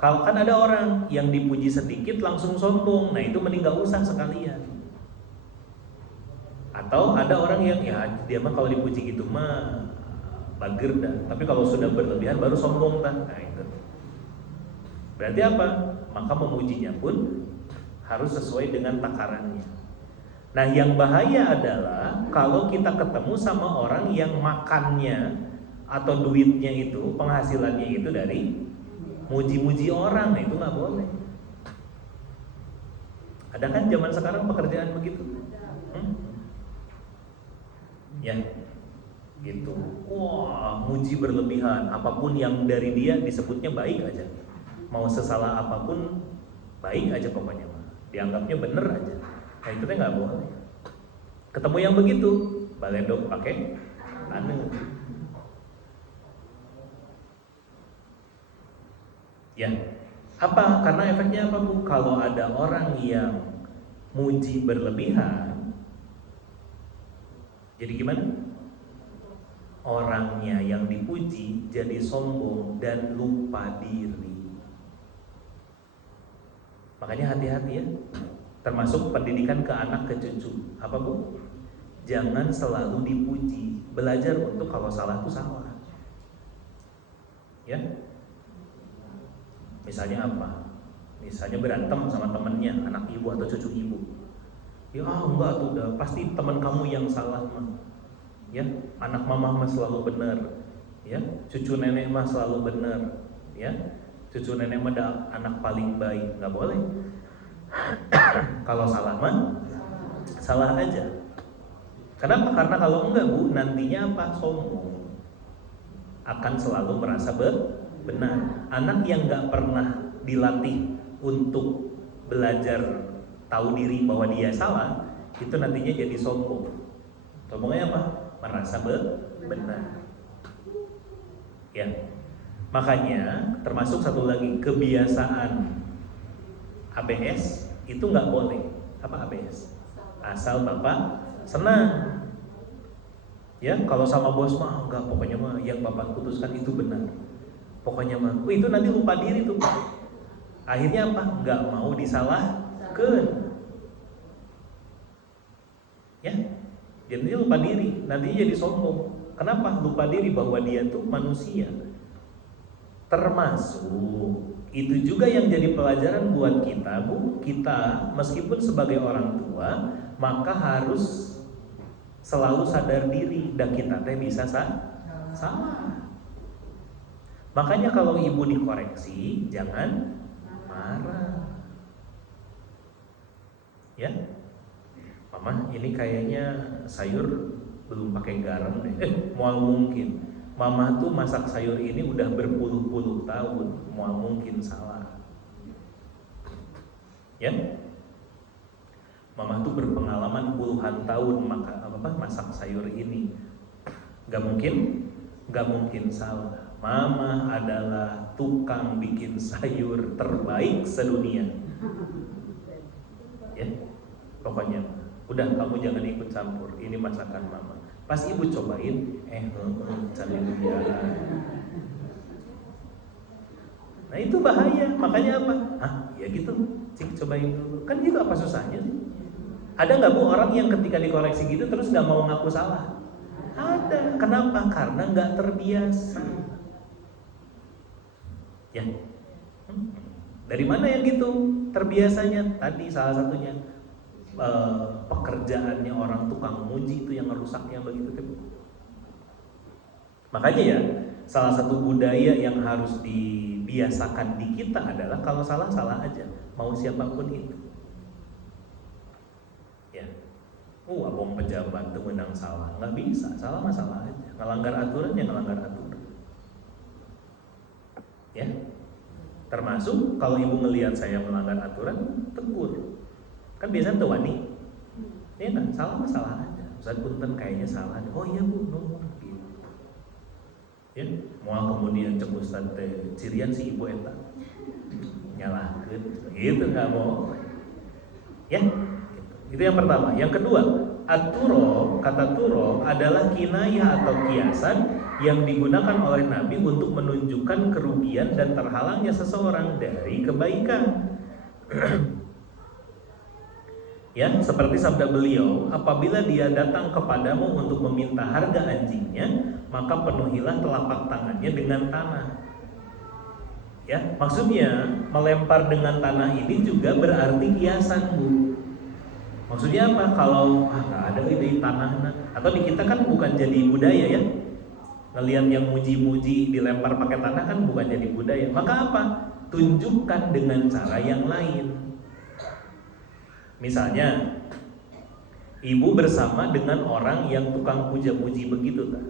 Kalau kan ada orang yang dipuji sedikit langsung sombong, nah itu mending nggak usah sekalian. Atau ada orang yang ya dia mah kalau dipuji gitu mah bager dah, tapi kalau sudah berlebihan baru sombong kan. Nah itu berarti apa? Maka memujinya pun harus sesuai dengan takarannya. Nah yang bahaya adalah kalau kita ketemu sama orang yang makannya atau duitnya itu, penghasilannya itu dari muji-muji orang. Nah itu nggak boleh. Ada kan zaman sekarang pekerjaan begitu? Ya, gitu. Wah, muji berlebihan. Apapun yang dari dia disebutnya baik aja. Mau sesalah apapun baik aja pokoknya, dianggapnya bener aja. Nah itu nggak boleh. Ketemu yang begitu, baledog pakai tanah. Ya, apa? Karena efeknya apa, Bu? Kalau ada orang yang muji berlebihan, jadi gimana? Orangnya yang dipuji jadi sombong dan lupa diri. Makanya hati-hati ya. Termasuk pendidikan ke anak, ke cucu. Apa, Bu? Jangan selalu dipuji. Belajar untuk kalau salah itu salah. Ya. Misalnya apa? Misalnya berantem sama temennya, anak ibu atau cucu ibu. Ya enggak tuh, udah pasti teman kamu yang salah mah. Ya, anak mama mah selalu benar. Ya, cucu nenek mah selalu benar. Ya, cucu nenek mah anak paling baik. Nggak boleh. Kalau salah mah salah aja. Kenapa? Karena kalau enggak, Bu, nantinya apa? Sombong. Akan selalu merasa benar. Anak yang nggak pernah dilatih untuk belajar tahu diri bahwa dia salah, itu nantinya jadi sombong. Sombongnya apa? Merasa benar. Ya. Makanya termasuk satu lagi, kebiasaan ABS itu nggak boleh. Apa ABS? Asal Bapak senang. Ya, kalau sama bos mah enggak, pokoknya mah yang Bapak putuskan itu benar. Pokoknya mah, itu nanti lupa diri tuh. Akhirnya apa? Enggak mau disalahkan. Ya, jadi dia lupa diri, nantinya jadi sombong. Kenapa? Lupa diri bahwa dia tuh manusia. Termasuk itu juga yang jadi pelajaran buat kita, Bu. Kita meskipun sebagai orang tua, maka harus selalu sadar diri dan kita teh bisa salah. Makanya kalau ibu dikoreksi, jangan marah. Ya, Mama ini kayaknya sayur belum pakai garam deh. Mual mungkin. Mama tuh masak sayur ini udah berpuluh-puluh tahun, mual mungkin salah. Ya, Mama tuh berpengalaman puluhan tahun masak sayur ini. Gak mungkin salah. Mama adalah tukang bikin sayur terbaik sedunia. Ya, pokoknya udah kamu jangan ikut campur. Ini masakan Mama. Pas ibu cobain, haleluya. Nah itu bahaya. Makanya apa? Ya gitu. Cik cobain dulu. Kan gitu, apa susahnya sih? Ada nggak Bu orang yang ketika dikoreksi gitu terus nggak mau ngaku salah? Ada. Kenapa? Karena nggak terbiasa. Ya. Dari mana yang gitu? Terbiasanya tadi salah satunya pekerjaannya orang tukang muji itu yang rusaknya begitu kan. Makanya ya, salah satu budaya yang harus dibiasakan di kita adalah kalau salah aja, mau siapapun itu. Ya, abang pejabat tuh menang salah, nggak bisa, salah masalah aja, ngelanggar aturan ya ngelanggar aturan. Ya, termasuk kalau ibu melihat saya melanggar aturan, tegur. Kan biasanya tuh wani, ya kan, salah masalah aja. Ustaz punten kayaknya salah. Oh iya Bu, nomor gitu. Ya, mau kemudian cek Ustaz teh cirian si ibu eta nyalahkeun, gitu nggak mau. Ya, itu yang pertama. Yang kedua, aturo, kata turo adalah kinayah atau kiasan yang digunakan oleh Nabi untuk menunjukkan kerugian dan terhalangnya seseorang dari kebaikan. Ya, seperti sabda beliau, apabila dia datang kepadamu untuk meminta harga anjingnya, maka penuhilah telapak tangannya dengan tanah. Ya, maksudnya melempar dengan tanah ini juga berarti kiasan, Bu. Maksudnya apa? Kalau nggak ada di tanah, atau di kita kan bukan jadi budaya ya. Ngelihat yang muji-muji dilempar pakai tanah kan bukan jadi budaya. Maka apa? Tunjukkan dengan cara yang lain. Misalnya, ibu bersama dengan orang yang tukang puja-puji begitu kan?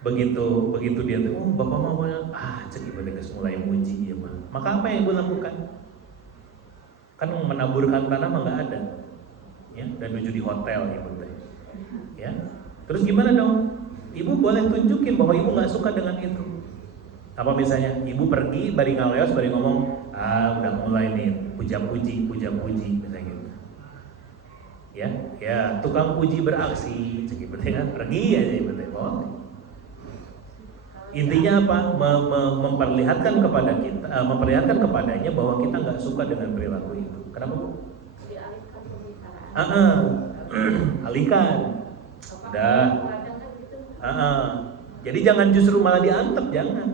Begitu dia tuh, bapak mau cek ibu mulai muji ya mah. Maka apa yang ibu lakukan? Kan menaburkan tanah mah nggak ada, ya, dan menuju di hotel ibu teh, ya. Terus gimana dong? Ibu boleh tunjukin bahwa ibu nggak suka dengan itu. Apa misalnya, ibu pergi, bari ngaleos, bari ngomong, udah mulai nih puja-puji, misalnya gitu. Ya, tukang puji beraksi, gitu kan, pergi aja ibu teh. Intinya apa? Memperlihatkan kepada kita, memperlihatkan kepadanya bahwa kita nggak suka dengan perilaku itu. Kenapa Bu? Alihkan. Udah. Jadi jangan justru malah diantep, jangan.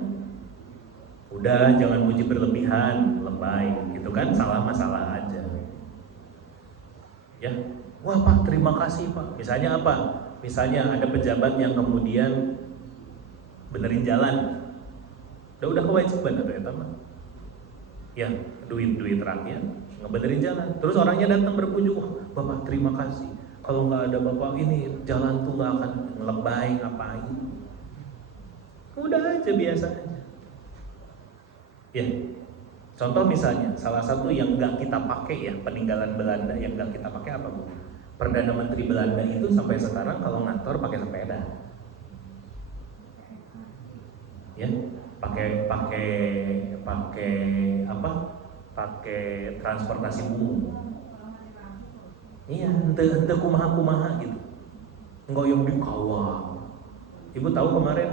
Udah, jangan muji berlebihan, lebay, gitu kan, salah masalah aja. Ya, wah Pak, terima kasih Pak. Misalnya apa? Misalnya ada pejabat yang kemudian benerin jalan, udah kewajiban atau ya teman? Ya, duit rakyat ngebenerin jalan. Terus orangnya datang berkunjung, wah Bapak terima kasih. Kalau nggak ada Bapak ini jalan tuh nggak akan lebay ngapain? Udah aja biasa aja. Ya, contoh misalnya salah satu yang nggak kita pakai ya, peninggalan Belanda yang nggak kita pakai apa Bu? Perdana Menteri Belanda itu sampai sekarang kalau ngantor pakai sepeda. Ya, pakai apa? Pakai transportasi umum. Iya, ente kumaha gitu. Enggak yang dikawal. Ibu tahu kemarin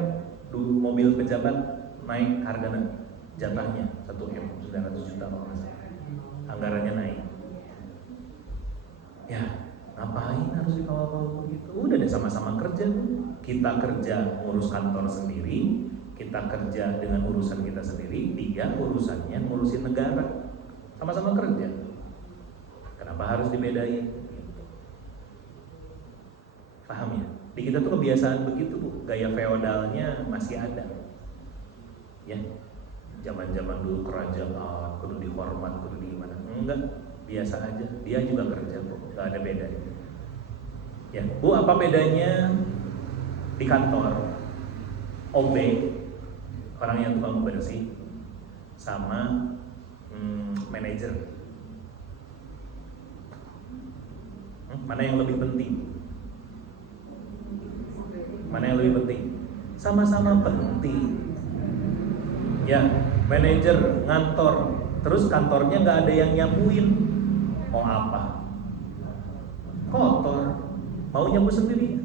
dulu mobil pejabat naik harganya, jatahnya 1M, 900 juta kalau nggak salah. Anggarannya naik. Ya, ngapain harus dikawal-kawal begitu? Udah deh sama-sama kerja. Kita kerja ngurus kantor sendiri, kita kerja dengan urusan kita sendiri, dia urusannya ngurusin negara. Sama-sama kerja. Kenapa harus dibedain? Paham ya? Di kita tuh kebiasaan begitu Bu, gaya feodalnya masih ada. Ya, zaman-zaman dulu kerajaan kudu dihormat, kudu di mana? Enggak, biasa aja. Dia juga kerja kok, nggak ada bedanya. Ya, Bu, apa bedanya di kantor OB, orang yang tukang bersih, sama manajer? Mana yang lebih penting? Mana yang lebih penting? Sama-sama penting. Ya, manajer ngantor, terus kantornya nggak ada yang nyapuin, mau apa? Kotor, mau nyapu sendiri?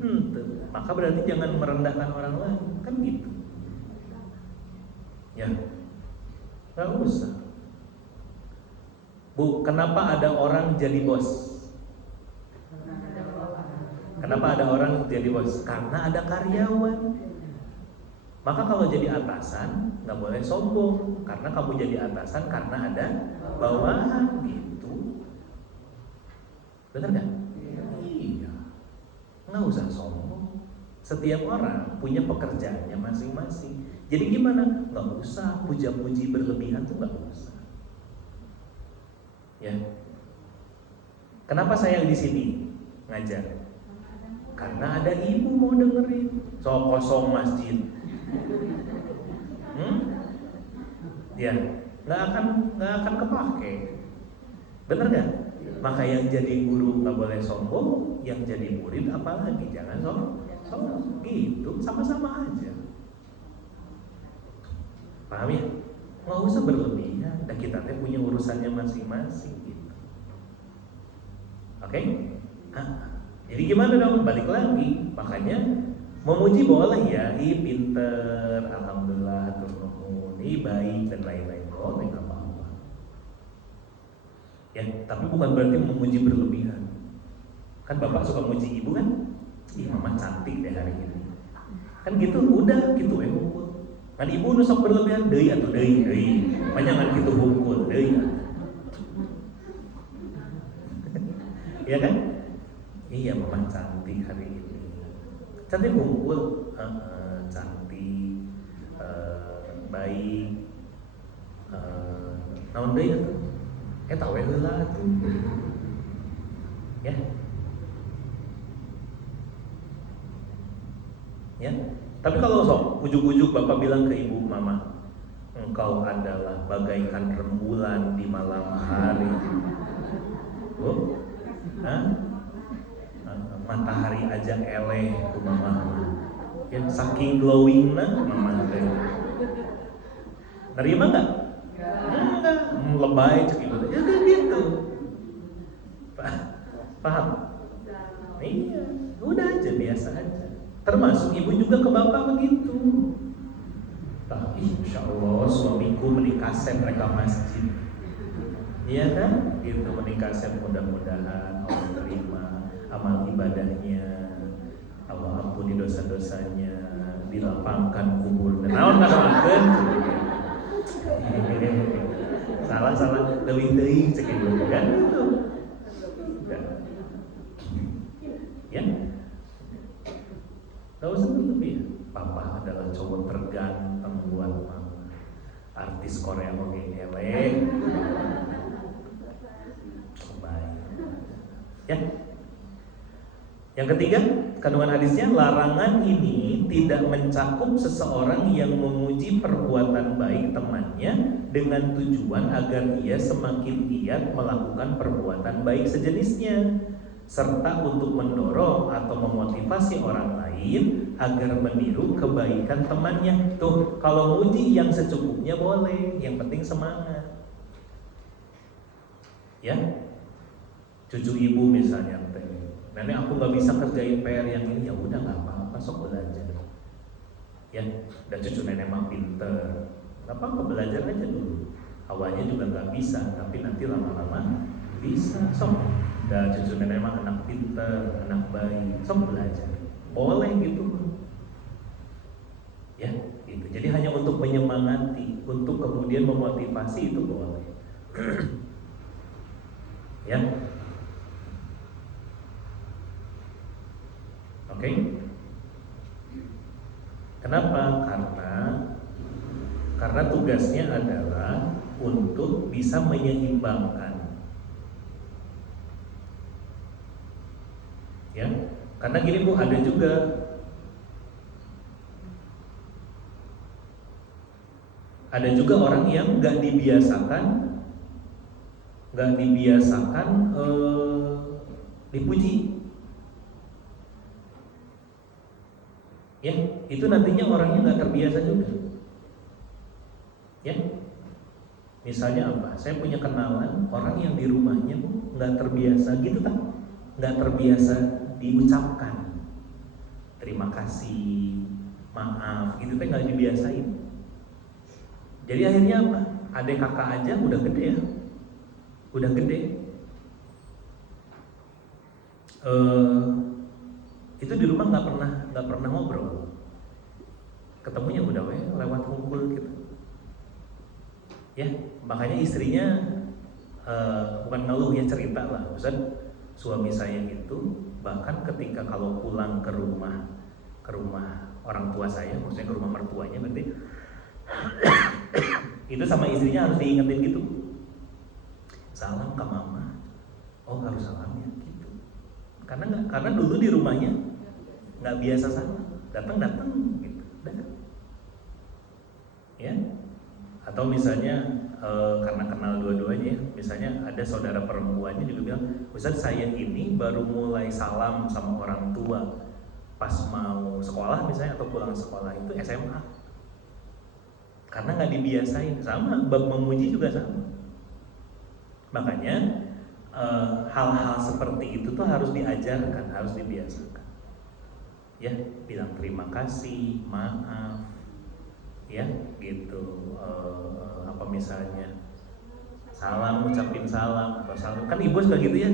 Maka berarti jangan merendahkan orang lain, kan gitu. Ya, nggak usah. Bu, kenapa ada orang jadi bos? Kenapa ada orang jadi bos? Karena ada karyawan. Maka kalau jadi atasan nggak boleh sombong, karena kamu jadi atasan karena ada bawahan gitu. Bener nggak? Iya. Nggak usah sombong. Setiap orang punya pekerjaannya masing-masing. Jadi gimana? Nggak usah puja-puji berlebihan tuh nggak usah. Ya. Kenapa saya di sini ngajar? Karena ada ibu mau dengerin. So kosong masjid. Ya, nggak akan kepake. Bener nggak? Maka yang jadi guru nggak boleh sombong, yang jadi murid apalagi jangan sombong. Gitu, sama-sama aja. Paham ya? Nggak usah berlebihan. Dan kita punya urusannya masing-masing gitu. Oke? Jadi gimana dong? Balik lagi. Makanya memuji boleh ya, pinter, alhamdulillah, turun, baik dan lain-lain, boleh nggak apa-apa. Ya, tapi bukan berarti memuji berlebihan. Kan bapak suka muji ibu kan? Ih, mama cantik deh hari ini. Kan gitu, udah gitu hukum. Kan ibu nusok berlebihan, deui atau deui. Panjangan gitu hukum, deui. Ya kan? Iya, mama cantik hari ini. Cantik hukum, cantik, baik. Naon deui atuh? Eta we heula tuh. Ya. Ya. Tapi kalau sok ujuk-ujuk bapak bilang ke ibu, mama, engkau adalah bagaikan rembulan di malam hari. Oh? Matahari aja eleh tuh mama. Ya, saking glowingna mama teh. Nerima enggak? Enggak, lebay cek ibu. Ya kan gitu. Paham? Iya, udah aja biasa aja. Termasuk ibu juga ke bapak begitu. Insya Allah suamiku menikasep mereka masjid. Iya kan? Gitu menikasep, mudah-mudahan Allah terima amal ibadahnya, Allah ampuni dosa-dosanya, dilapangkan kubur. Naon ngadoakeun? Salah leuwih cek ibu kan gitu. Ya. Gak usah berlebih. Papa adalah cowok terganteng buat mama. Artis Korea oke eleh. Baik. Ya. Yang ketiga, kandungan hadisnya, larangan ini tidak mencakup seseorang yang memuji perbuatan baik temannya dengan tujuan agar ia semakin giat melakukan perbuatan baik sejenisnya, serta untuk mendorong atau memotivasi orang lain agar meniru kebaikan temannya. Tuh, kalau muji yang secukupnya boleh, yang penting semangat. Ya, cucu ibu misalnya, nenek aku nggak bisa kerjain PR yang ini, ya udah nggak apa-apa, sok belajar. Ya, dan cucu nenek mah pinter, nggak apa-apa, belajar aja dulu. Awalnya juga nggak bisa, tapi nanti lama-lama bisa. Sok, dan cucu nenek mah anak pinter, anak baik, sok belajar. Boleh gitu. Ya, gitu. Jadi hanya untuk menyemangati, untuk kemudian memotivasi itu boleh. Ya. Oke. Kenapa? Karena tugasnya adalah untuk bisa menyeimbangkan. Ya. Karena gini Bu, ada juga orang yang nggak dibiasakan dipuji. Ya, itu nantinya orangnya nggak terbiasa juga. Ya, misalnya apa? Saya punya kenalan orang yang di rumahnya nggak terbiasa gitu kan, nggak terbiasa diucapkan terima kasih, maaf, gitu kan nggak dibiasain. Jadi akhirnya apa? Adik kakak aja udah gede ya, udah gede. Itu di rumah nggak pernah ngobrol, ketemunya udah lewat ngumpul gitu ya. Makanya istrinya bukan ngeluh ya, cerita lah, Ustaz, suami saya itu bahkan ketika kalau pulang ke rumah orang tua saya, maksudnya ke rumah mertuanya berarti itu sama istrinya harus diingetin gitu, salam ke mama, oh harus salam ya gitu, karena dulu di rumahnya nggak biasa salam, datang gitu, ya. Atau misalnya karena kenal dua-duanya, misalnya ada saudara perempuannya juga bilang, Ustaz saya ini baru mulai salam sama orang tua pas mau sekolah misalnya, atau pulang sekolah itu SMA, karena nggak dibiasain. Sama bab memuji juga sama. Makanya hal-hal seperti itu tuh harus diajarkan, harus dibiasakan ya, bilang terima kasih, maaf ya gitu. Apa misalnya salam, ucapin salam atau salam, kan ibu suka gitu ya,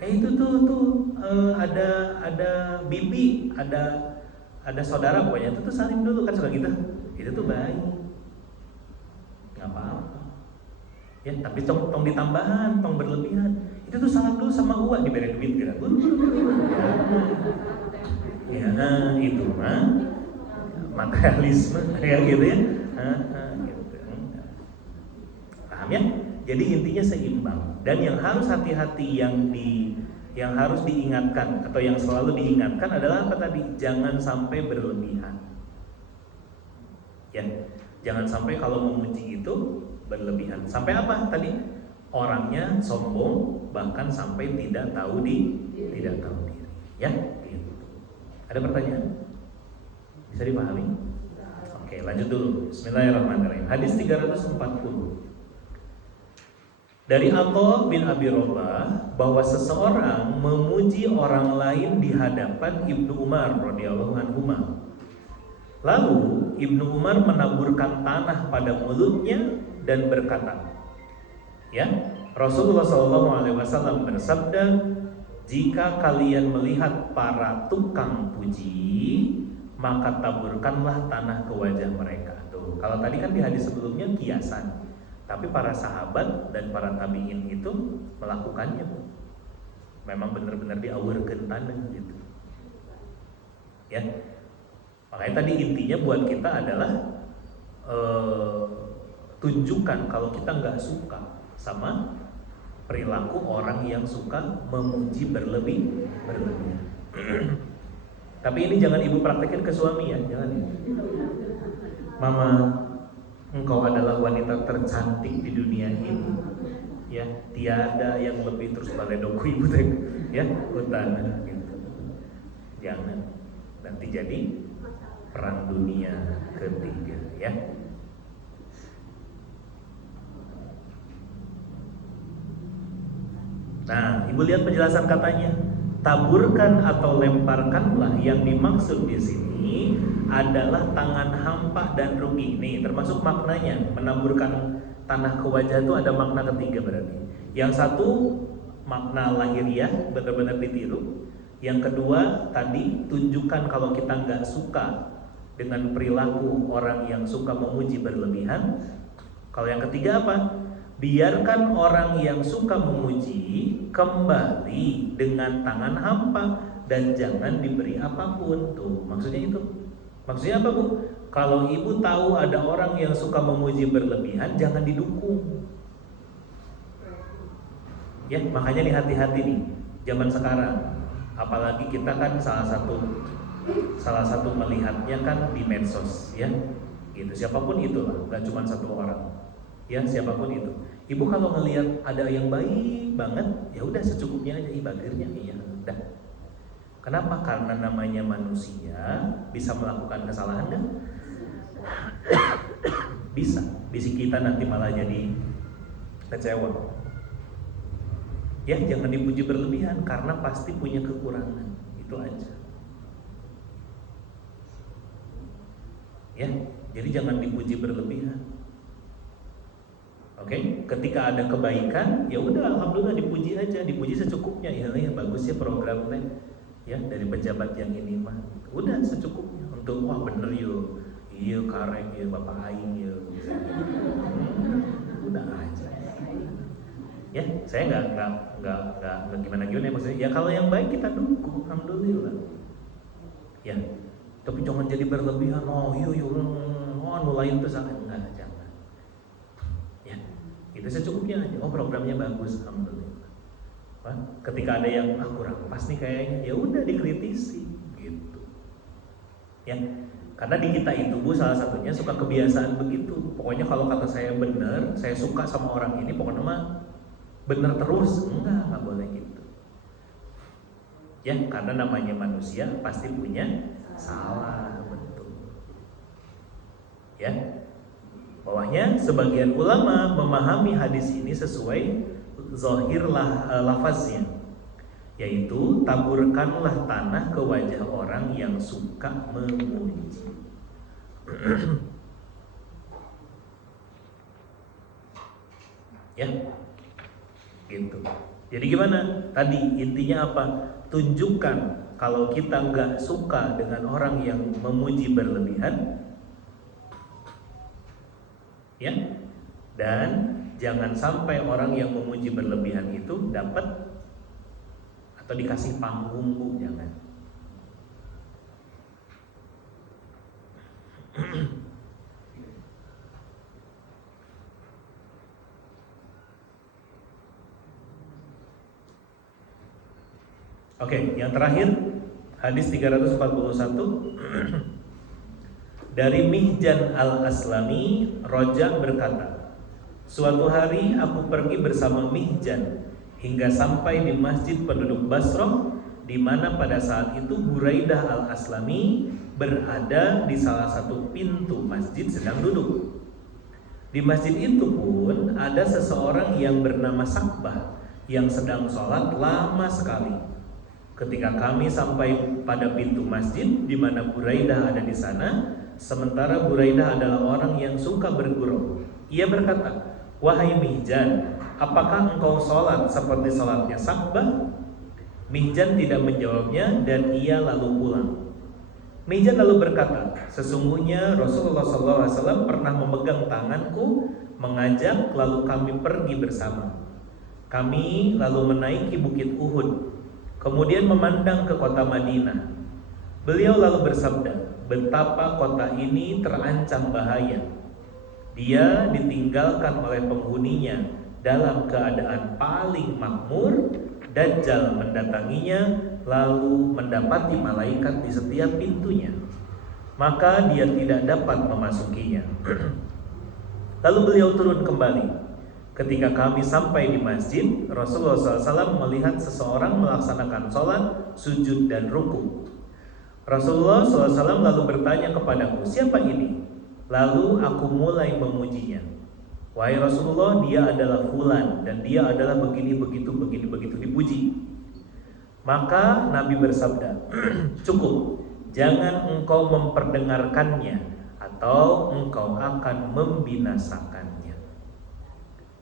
itu tuh ada bibi, ada saudara pokoknya itu tuh salim dulu, kan suka gitu. Itu tuh baik, nggak apa-apa ya, tapi tong ditambahan, tong berlebihan. Itu tuh salam dulu sama uang, diberi duit gitu ya, itu mah materialisme kayak gitu ya. Gitu. Paham ya? Jadi intinya seimbang, dan yang harus hati-hati, yang harus diingatkan atau yang selalu diingatkan adalah apa tadi? Jangan sampai berlebihan. Ya, jangan sampai kalau memuji itu berlebihan. Sampai apa tadi? Orangnya sombong, bahkan sampai tidak tahu diri. Ya, gitu. Ada pertanyaan? Bisa dipahami? Oke, lanjut dulu. Bismillahirrahmanirrahim. Hadis 340. Dari Atha bin Abi Rabah bahwa seseorang memuji orang lain di hadapan Ibnu Umar radhiyallahu anhu. Lalu Ibnu Umar menaburkan tanah pada mulutnya dan berkata, ya, Rasulullah SAW bersabda, jika kalian melihat para tukang puji, maka taburkanlah tanah ke wajah mereka. Tuh, kalau tadi kan di hadis sebelumnya kiasan, tapi para sahabat dan para tabi'in itu melakukannya, memang benar-benar diawurkeun tanah gitu. Ya, makanya tadi intinya buat kita adalah tunjukkan kalau kita nggak suka sama perilaku orang yang suka memuji berlebihan. Tapi ini jangan ibu praktekin ke suami ya, jangan. Mama, engkau adalah wanita tercantik di dunia ini. Ya, tiada yang lebih, terus baledoku ibu teh, ya, utana gitu. Jangan. Nanti jadi perang dunia ketiga, ya. Nah, ibu lihat penjelasan katanya, taburkan atau lemparkanlah, yang dimaksud di sini adalah tangan hampa dan rugi. Nih, termasuk maknanya menaburkan tanah ke wajah itu ada makna ketiga berarti. Yang satu makna lahiriah, benar-benar ditiru. Yang kedua tadi tunjukkan kalau kita nggak suka dengan perilaku orang yang suka memuji berlebihan. Kalau yang ketiga apa? Biarkan orang yang suka memuji kembali dengan tangan hampa dan jangan diberi apapun. Tuh, maksudnya itu. Maksudnya apa, Bu? Kalau ibu tahu ada orang yang suka memuji berlebihan, jangan didukung. Ya, makanya nih hati-hati nih zaman sekarang. Apalagi kita kan salah satu melihatnya kan di medsos, ya. Gitu. Siapapun itulah, nggak cuma satu orang. Ya, siapapun itu. Ibu kalau ngelihat ada yang baik banget, ya udah secukupnya aja, ibadahnya, iya, udah. Kenapa? Karena namanya manusia, bisa melakukan kesalahan kan? Bisa. Bisik kita nanti malah jadi kecewa. Ya, jangan dipuji berlebihan karena pasti punya kekurangan. Itu aja. Ya, jadi jangan dipuji berlebihan. Oke? ketika ada kebaikan, ya udah alhamdulillah dipuji aja, dipuji secukupnya. Ya bagus ya program teh. Ya dari pejabat yang ini mah. Udah secukupnya. Untuk wah bener yo. Iya karek ya Bapak aing ya. Udah aja. Ya, saya nggak gimana ya maksudnya. Ya kalau yang baik kita dukung, alhamdulillah. Ya, tapi jangan jadi berlebihan. Oh nulain tuh sangat enggak, jangan. Ya, itu secukupnya aja. Oh programnya bagus, alhamdulillah. Wah, ketika ada yang kurang pas nih kayaknya, ya udah dikritisi, gitu. Ya, karena di kita itu Bu salah satunya suka kebiasaan begitu. Pokoknya kalau kata saya benar, saya suka sama orang ini, pokoknya mah benar terus, enggak boleh gitu. Ya, karena namanya manusia pasti punya salah, betul. Ya, bawahnya sebagian ulama memahami hadis ini sesuai zahir lafaznya, yaitu taburkanlah tanah ke wajah orang yang suka memuji. Ya. Gitu. Jadi gimana? Tadi intinya apa? Tunjukkan kalau kita nggak suka dengan orang yang memuji berlebihan, ya. Dan jangan sampai orang yang memuji berlebihan itu dapat atau dikasih panggung, Bu, jangan. Oke, yang terakhir hadis 341 dari Mihjan al-Aslami, Roja berkata, suatu hari aku pergi bersama Mihjan hingga sampai di masjid penduduk Basrah, di mana pada saat itu Buraidah al-Aslami berada di salah satu pintu masjid sedang duduk. Di masjid itu pun ada seseorang yang bernama Sakbah yang sedang sholat lama sekali. Ketika kami sampai pada pintu masjid di mana Buraidah ada di sana, sementara Buraidah adalah orang yang suka bergurau. Ia berkata, wahai Mihjan, apakah engkau sholat seperti sholatnya Sakbah? Mihjan tidak menjawabnya dan ia lalu pulang. Mihjan lalu berkata, sesungguhnya Rasulullah SAW pernah memegang tanganku, mengajak lalu kami pergi bersama. Kami lalu menaiki bukit Uhud, kemudian memandang ke kota Madinah. Beliau lalu bersabda, betapa kota ini terancam bahaya. Dia ditinggalkan oleh penghuninya dalam keadaan paling makmur. Dajjal mendatanginya lalu mendapati malaikat di setiap pintunya, maka dia tidak dapat memasukinya. Lalu beliau turun kembali. Ketika kami sampai di masjid, Rasulullah SAW melihat seseorang melaksanakan sholat, sujud dan ruku. Rasulullah SAW lalu bertanya kepadaku, siapa ini? Lalu aku mulai memujinya. Wahai Rasulullah, dia adalah fulan dan dia adalah begini begitu dipuji. Maka Nabi bersabda, cukup, jangan engkau memperdengarkannya atau engkau akan membinasakannya.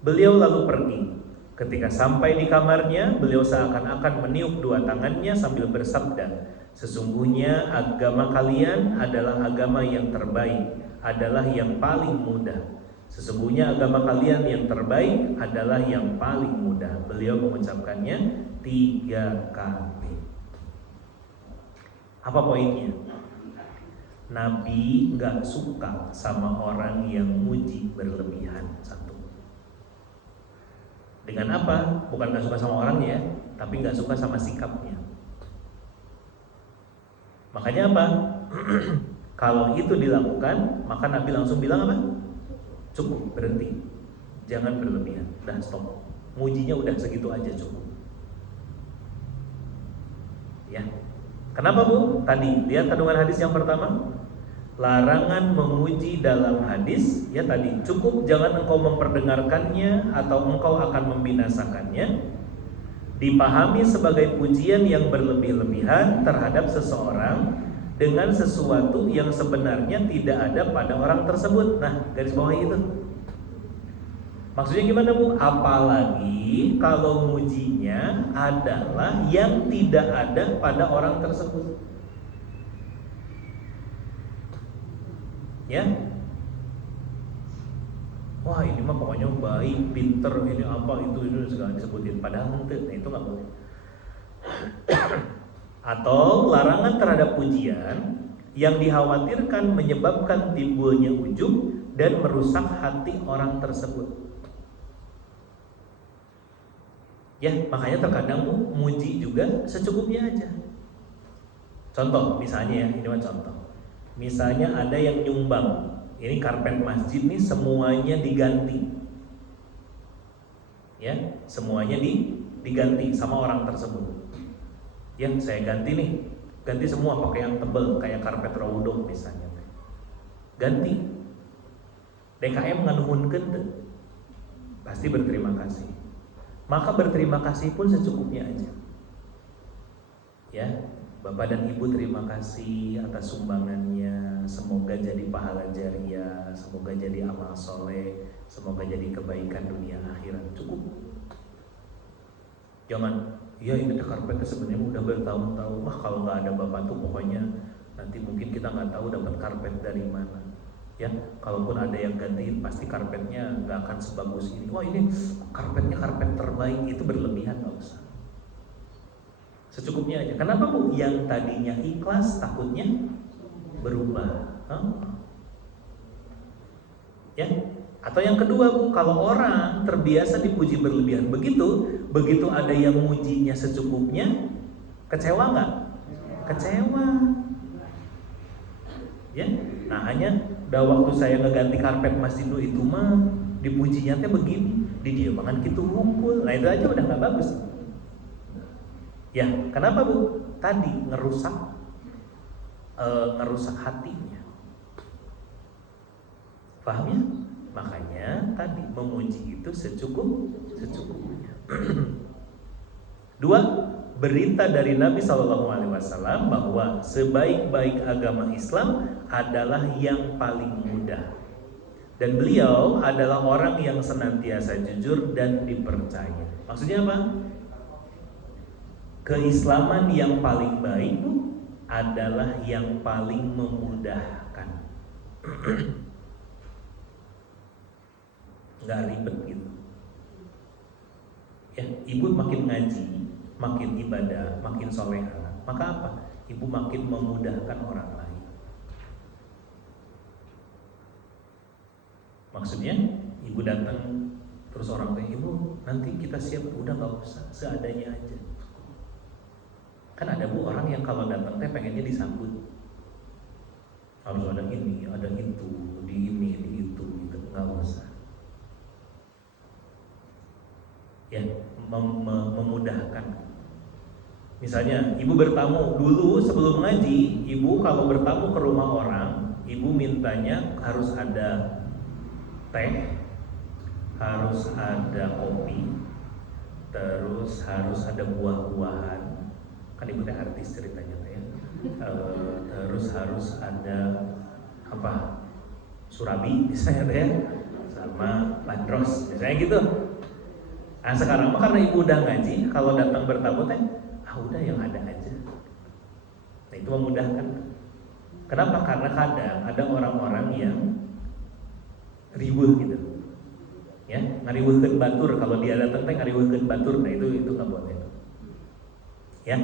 Beliau lalu pergi. Ketika sampai di kamarnya, beliau seakan-akan meniup dua tangannya sambil bersabda, sesungguhnya agama kalian adalah agama yang terbaik, adalah yang paling mudah. Sesungguhnya agama kalian yang terbaik adalah yang paling mudah. Beliau mengucapkannya 3 kali. Apa poinnya? Nabi gak suka sama orang yang muji berlebihan. Satu. Dengan apa? Bukan gak suka sama orangnya, tapi gak suka sama sikapnya. Makanya apa? Kalau itu dilakukan, maka Nabi langsung bilang apa? Cukup, berhenti, jangan berlebihan, dah stop. Mujinya udah segitu aja cukup. Ya, kenapa Bu? Tadi lihat kandungan hadis yang pertama, larangan memuji dalam hadis. Ya tadi, cukup jangan engkau memperdengarkannya atau engkau akan membinasakannya. Dipahami sebagai pujian yang berlebih-lebihan terhadap seseorang dengan sesuatu yang sebenarnya tidak ada pada orang tersebut. Nah, garis bawah itu. Maksudnya gimana Bu? Apalagi kalau mujinya adalah yang tidak ada pada orang tersebut. Ya, wah ini mah pokoknya baik, pinter, ini apa itu segala disebutin. Padahal ente, nah itu nggak boleh. Atau larangan terhadap pujian yang dikhawatirkan menyebabkan timbulnya ujub dan merusak hati orang tersebut. Ya, makanya terkadang muji juga secukupnya aja. Contoh, misalnya ya, ini mah contoh. Misalnya ada yang nyumbang, ini karpet masjid nih semuanya diganti. Ya, semuanya diganti sama orang tersebut. Ya, saya ganti nih, ganti semua pakai yang tebal kayak karpet raudong misalnya. Ganti. DKM nganuhunkeun teu? Pasti berterima kasih. Maka berterima kasih pun secukupnya aja. Ya, Bapak dan Ibu terima kasih atas sumbangannya. Semoga jadi pahala jariah, semoga jadi amal soleh, semoga jadi kebaikan dunia akhirat. Cukup. Jangan, ya ini karpetnya sebenarnya udah bertahun-tahun. Wah kalau nggak ada Bapak tuh pokoknya nanti mungkin kita nggak tahu dapat karpet dari mana. Ya, kalaupun ada yang gantiin pasti karpetnya nggak akan sebagus ini. Wah ini karpetnya karpet terbaik, itu berlebihan, nggak usah. Secukupnya aja. Kenapa Bu? Yang tadinya ikhlas takutnya berubah. Ya. Atau yang kedua Bu, kalau orang terbiasa dipuji berlebihan, begitu ada yang mujinya secukupnya, kecewa nggak? Kecewa. Ya. Nah hanya waktu saya ngeganti karpet masjid itu mah dipujinya teh begini, didiemangan gitu hunkul. Nah itu aja udah nggak bagus. Ya, kenapa Bu? Tadi ngerusak hatinya. Paham ya? Makanya tadi memuji itu secukupnya. Dua, berita dari Nabi SAW bahwa sebaik-baik agama Islam adalah yang paling mudah. Dan beliau adalah orang yang senantiasa jujur dan dipercaya. Maksudnya apa? Keislaman yang paling baik adalah yang paling memudahkan. Nggak ribet gitu. Ya, ibu makin ngaji, makin ibadah, makin solehah, maka apa? Ibu makin memudahkan orang lain. Maksudnya, ibu datang terus orang tanya, ibu nanti kita siap, udah nggak usah, seadanya aja. Kan ada Bu orang yang kalau datang teh pengennya disambut, harus ada ini, ada itu, di ini, di itu, gitu. Nggak usah. Ya, memudahkan. Misalnya ibu bertamu dulu sebelum ngaji, ibu kalau bertamu ke rumah orang, ibu mintanya harus ada teh, harus ada kopi, terus harus ada buah-buahan. Kan ibu teh artis ceritanya teh ya. Terus harus ada apa? Surabi misalnya teh, sama bandros misalnya gitu. Nah sekarang mah karena ibu udah ngaji, kalau datang bertamu teh, udah yang ada aja. Nah itu memudahkan. Kenapa? Karena kadang ada orang-orang yang riweuh gitu. Ya, ngariweuhkeun batur, kalau dia datang teh ngariweuhkeun batur, nah itu nggak boleh. Ya.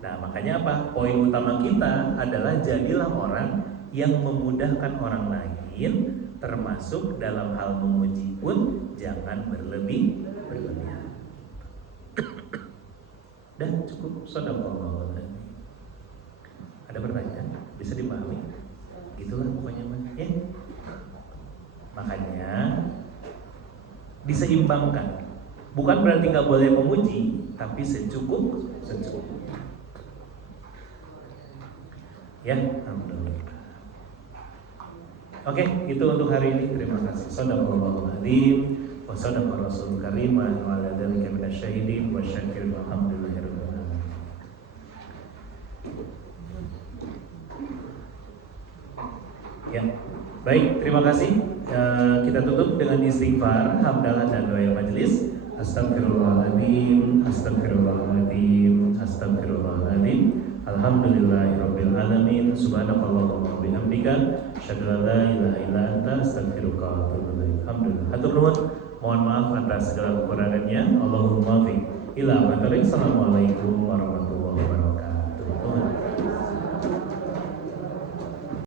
Nah, makanya apa? Poin utama kita adalah jadilah orang yang memudahkan orang lain, termasuk dalam hal memuji pun jangan berlebihan. Dan cukup shadaqallahu alazim. Ada pertanyaan? Bisa dipahami? Itulah pokoknya ya. Makanya diseimbangkan. Bukan berarti nggak boleh memuji, tapi secukupnya. Ya, alhamdulillah. Oke, itu untuk hari ini. Terima kasih. Shadaqallahu alazim. Wa sadaqa rasul karim wa ala dzalika minasyahidin wa syakirin walhamdulillahirabbil alamin. Ya, baik, terima kasih. Kita tutup dengan istighfar, hamdalah dan doa majelis. Astagfirullahaladzim, astagfirullahaladzim, astagfirullahaladzim. Alhamdulillahirabbil alamin. Subhanakallahumma wa bihamdika, asyhadu an la ilaha illa anta, astaghfiruka wa atubu ilaik. Alhamdulillah. Hatur nuhun. Mohon maaf atas segala kekurangannya. Allahumma fiq ila matariq. Assalamualaikum warahmatullahi wabarakatuh.